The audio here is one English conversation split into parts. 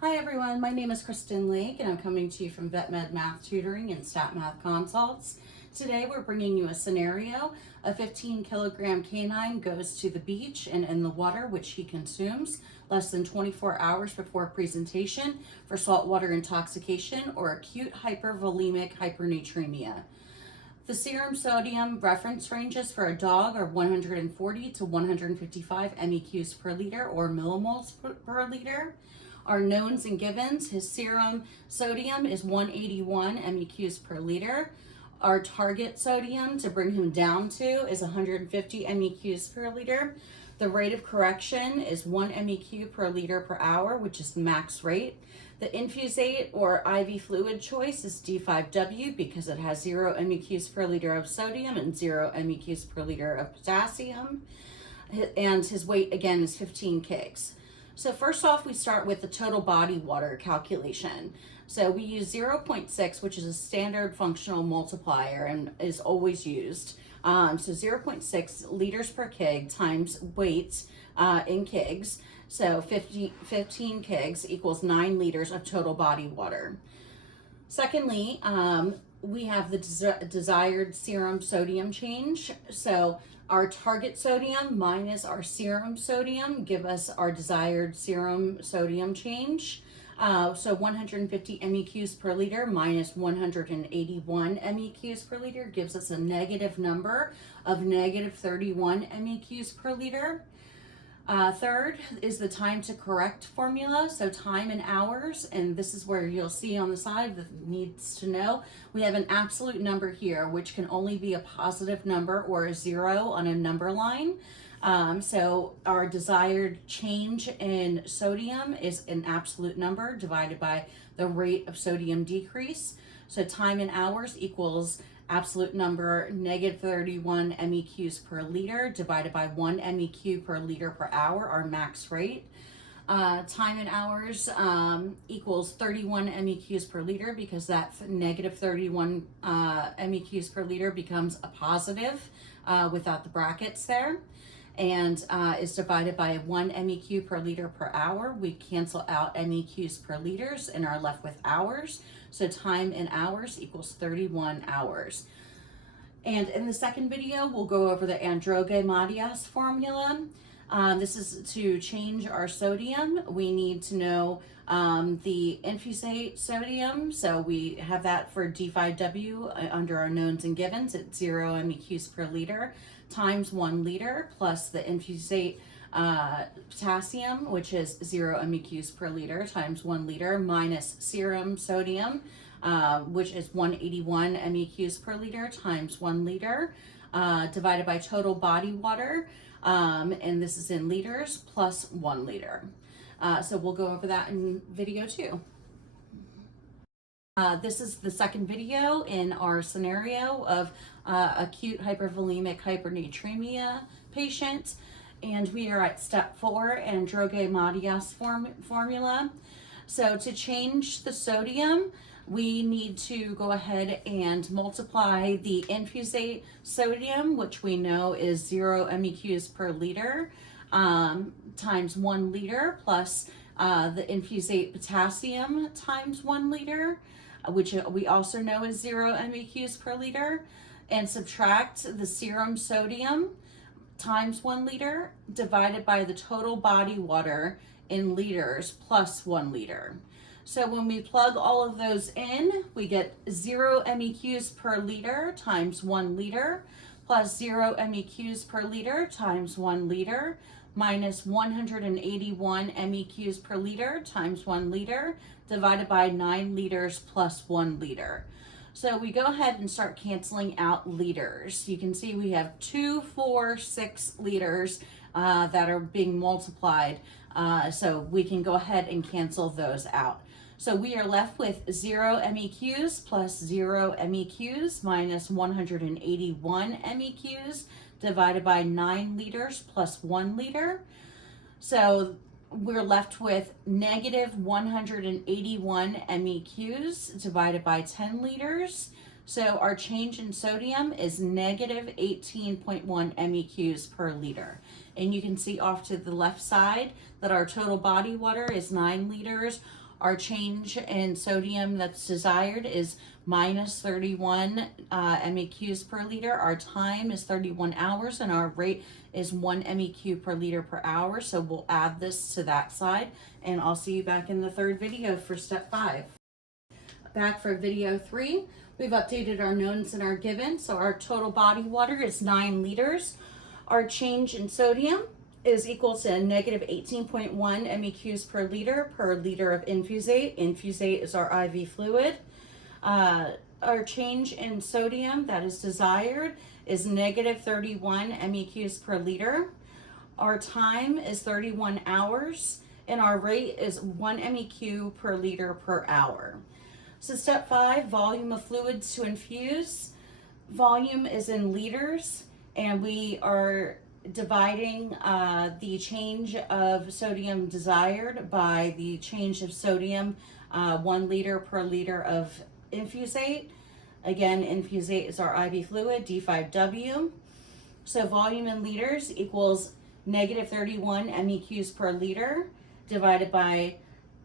Hi everyone, my name is Kristin Lake and I'm coming to you from VetMedMath Tutoring and Stat Math Consults. Today we're bringing you a scenario. A 15 kilogram canine goes to the beach and in the water which he consumes less than 24 hours before presentation for saltwater intoxication or acute hypervolemic hypernatremia. The serum sodium reference ranges for a dog are 140 to 155 MEQs per liter or millimoles per liter. Our knowns and givens, his serum sodium is 181 MEQs per liter. Our target sodium to bring him down to is 150 MEQs per liter. The rate of correction is 1 MEQ per liter per hour, which is the max rate. The infusate or IV fluid choice is D5W because it has 0 MEQs per liter of sodium and 0 MEQs per liter of potassium. And his weight again is 15 kgs. So first off, we start with the total body water calculation. So we use 0.6, which is a standard functional multiplier and is always used. So 0.6 liters per kg times weight in kgs. So 15 kgs equals 9 liters of total body water. Secondly, we have the desired serum sodium change. So our target sodium minus our serum sodium give us our desired serum sodium change. So 150 MEQs per liter minus 181 MEQs per liter gives us a negative number of negative 31 MEQs per liter. Third is the time to correct formula, so time in hours, and this is where you'll see on the side that needs to know. We have an absolute number here, which can only be a positive number or a 0 on a number line. So our desired change in sodium is an absolute number divided by the rate of sodium decrease. So time in hours equals absolute number negative 31 MEQs per liter divided by 1 MEQ per liter per hour, our max rate. Time in hours equals 31 MEQs per liter because that negative 31 MEQs per liter becomes a positive without the brackets there, and is divided by 1 MEQ per liter per hour. We cancel out MEQs per liters and are left with hours. So time in hours equals 31 hours. And in the second video, we'll go over the Androge-Madias formula. This is to change our sodium. We need to know the infusate sodium. So we have that for D5W under our knowns and givens at 0 MEQs per liter times 1 liter plus the infusate potassium, which is 0 MEQs per liter times 1 liter minus serum sodium, which is 181 MEQs per liter times 1 liter divided by total body water, and this is in liters, plus 1 liter. So we'll go over that in video 2. This is the second video in our scenario of acute hypervolemic hypernatremia patient, and we are at step 4, Androge-Madias formula. So to change the sodium, we need to go ahead and multiply the infusate sodium, which we know is 0 MEQs per liter, times 1 liter plus the infusate potassium times 1 liter, which we also know is 0 MEQs per liter, and subtract the serum sodium times 1 liter divided by the total body water in liters plus 1 liter. So when we plug all of those in, we get 0 MEQs per liter times 1 liter plus 0 MEQs per liter times 1 liter minus 181 MEQs per liter times 1 liter divided by 9 liters plus 1 liter. So we go ahead and start canceling out liters. You can see we have 2, 4, 6 liters that are being multiplied. So we can go ahead and cancel those out. So we are left with 0 MEQs plus 0 MEQs minus 181 MEQs divided by 9 liters plus 1 liter. So we're left with negative 181 MEQs divided by 10 liters. So our change in sodium is negative 18.1 MEQs per liter. And you can see off to the left side that our total body water is 9 liters. Our change in sodium that's desired is minus 31 MEQs per liter. Our time is 31 hours, and our rate is 1 MEQ per liter per hour. So we'll add this to that side, and I'll see you back in the third video for step 5. Back for video 3, we've updated our knowns and our given. So our total body water is 9 liters. Our change in sodium is equal to negative 18.1 MEQs per liter of infusate. Infusate is our IV fluid. Our change in sodium that is desired is negative 31 MEQs per liter. Our time is 31 hours, and our rate is 1 MEQ per liter per hour. So step 5, volume of fluids to infuse. Volume is in liters, and we are dividing the change of sodium desired by the change of sodium, 1 liter per liter of infusate. Again, infusate is our IV fluid, D5W. So volume in liters equals negative 31 MEQs per liter divided by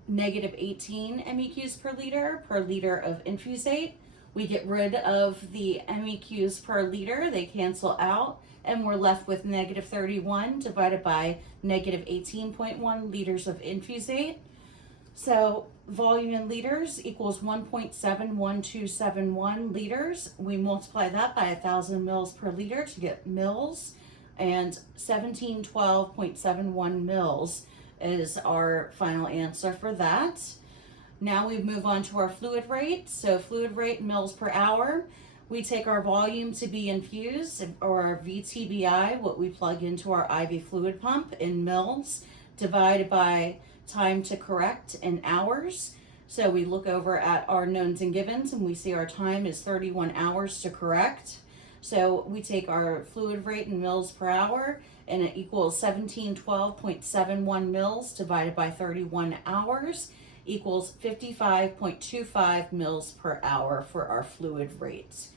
negative 18 MEQs per liter of infusate. We get rid of the MEQs per liter, they cancel out, and we're left with negative 31 divided by negative 18.1 liters of infusate. So volume in liters equals 1.71271 liters. We multiply that by 1,000 mils per liter to get mils, and 1712.71 mils is our final answer for that. Now we move on to our fluid rate. So fluid rate mils per hour. We take our volume to be infused, or our VTBI, what we plug into our IV fluid pump, in mils, divided by time to correct in hours. So we look over at our knowns and givens, and we see our time is 31 hours to correct. So we take our fluid rate in mils per hour, and it equals 1712.71 mils divided by 31 hours equals 55.25 mils per hour for our fluid rates.